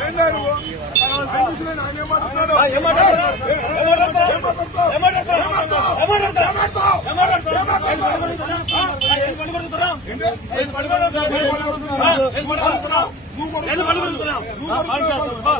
ఏందా నువ్వు ఆయన ఏమంటున్నాడు ఏమంటాడు ఏమంటాడు ఏమంటాడు ఏమంటాడు ఏమంటాడు నువ్వు